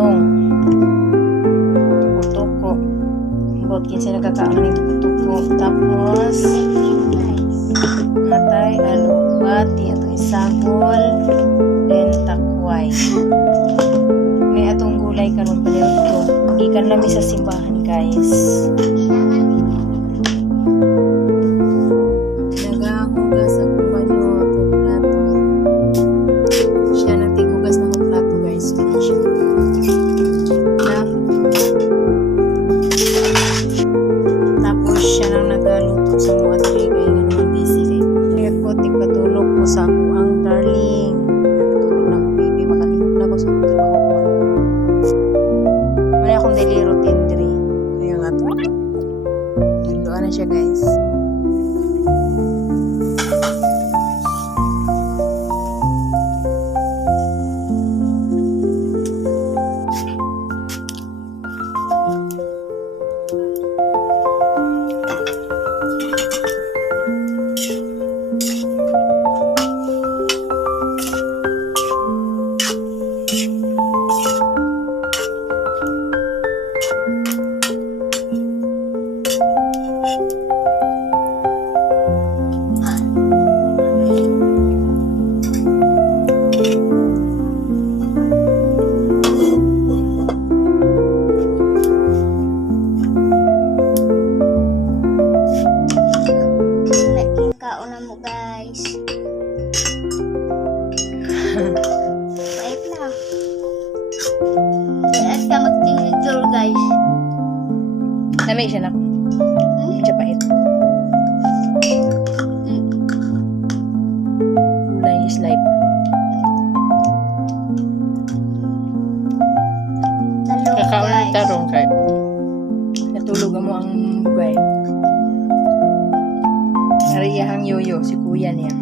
talong, tuko-tuko. Bot kinsa nagkakaon ng tuko-tuko. Tapos matay alugbati atong isagol, then takway. May atong gulay karon pa dito. Gikan lami sa simbahan, guys. Nagahugas ako banyo atong plato. Siya nagtigugas na akong plato, guys. Siya. Tapos siya nang nagaluto sa mga tray kaya naman busy kay. Kaya ko tigpatulog ko sa ako ang darling. Natulog na ko, baby. Makalihog na ko sa akong trabaho. May akong daily routine diri. Kaya nga to. Doon na siya, guys. Wait na. At ka mag-tingidor, guys. Namay siya na. Medyo pait. Gulay is life. Talong, Kakaon ng guys. tarong kay. Natulog mo ang bugay. Nariyahang yoyo, si kuya niya.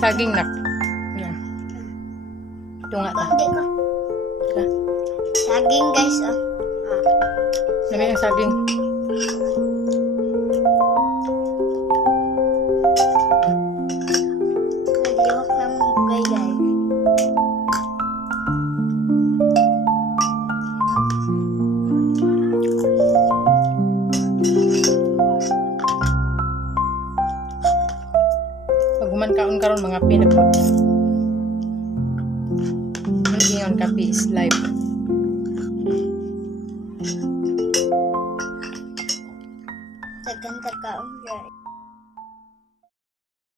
Saging nak. Yan. Tunga ta. Konti ko. Ha? Saging, guys. Oh. Lagay ang saging. Naliwak ng mugay, guys. Pag human karon mga pinapot. Ang ingon kape is life. Tagan-tagaon, guys.